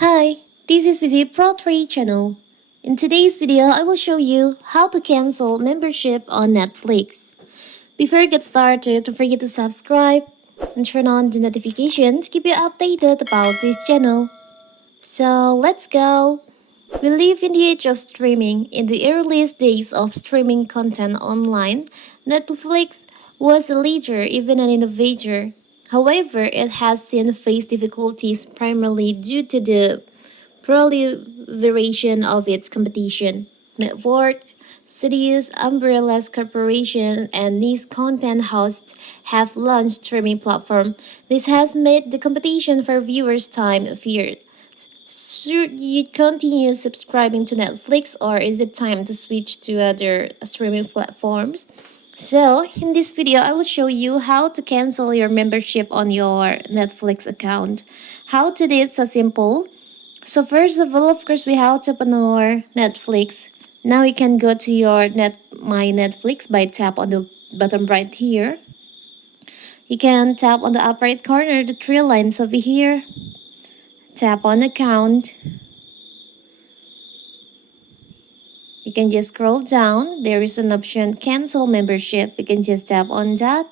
Hi, this is Visit Pro 3 channel. In today's video, I will show you how to cancel membership on Netflix. Before you get started, don't forget to subscribe and turn on the notification to keep you updated about this channel. So let's go! We live in the age of streaming. In the earliest days of streaming content online, Netflix was a leader, even an innovator. However, it has since faced difficulties primarily due to the proliferation of its competition. Networks, studios, umbrellas, corporations, and niche content hosts have launched streaming platforms. This has made the competition for viewers' time fierce. Should you continue subscribing to Netflix, or is it time to switch to other streaming platforms? So, in this video, I will show you how to cancel your membership on your Netflix account. How to do it so simple. So first of all, of course, we have to open our Netflix. Now you can go to your My Netflix by tap on the bottom right here. You can tap on the upper right corner, the three lines over here. Tap on account. You can just scroll down. There is an option cancel membership. You can just tap on that.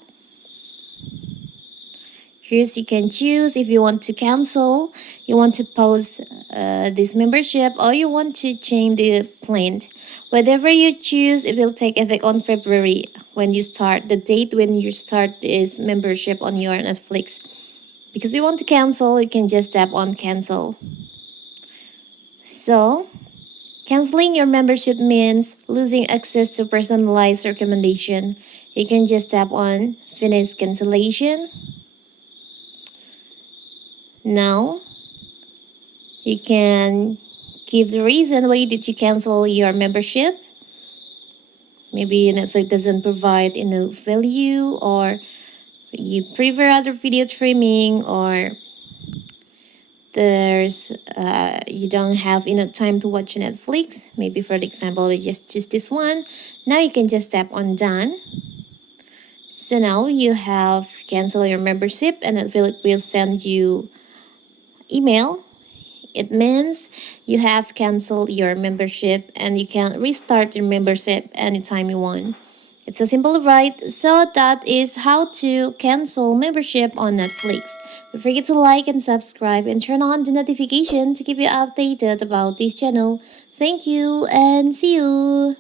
Here's you can choose if you want to cancel, you want to pause this membership, or you want to change the plan. Whatever you choose, it will take effect on February when you start, the date when you start this membership on your Netflix. Because you want to cancel, you can just tap on cancel. So, canceling your membership means losing access to personalized recommendation. You can just tap on finish cancellation. Now, you can give the reason why did you cancel your membership. Maybe Netflix doesn't provide enough value, or you prefer other video streaming, or you don't have enough time to watch Netflix. Maybe for example, we just choose this one. Now you can just tap on done. So now you have canceled your membership, and Netflix will send you email. It means you have canceled your membership and you can restart your membership anytime you want. It's a simple right. So that is how to cancel membership on Netflix. Don't forget to like and subscribe and turn on the notification to keep you updated about this channel. Thank you and see you.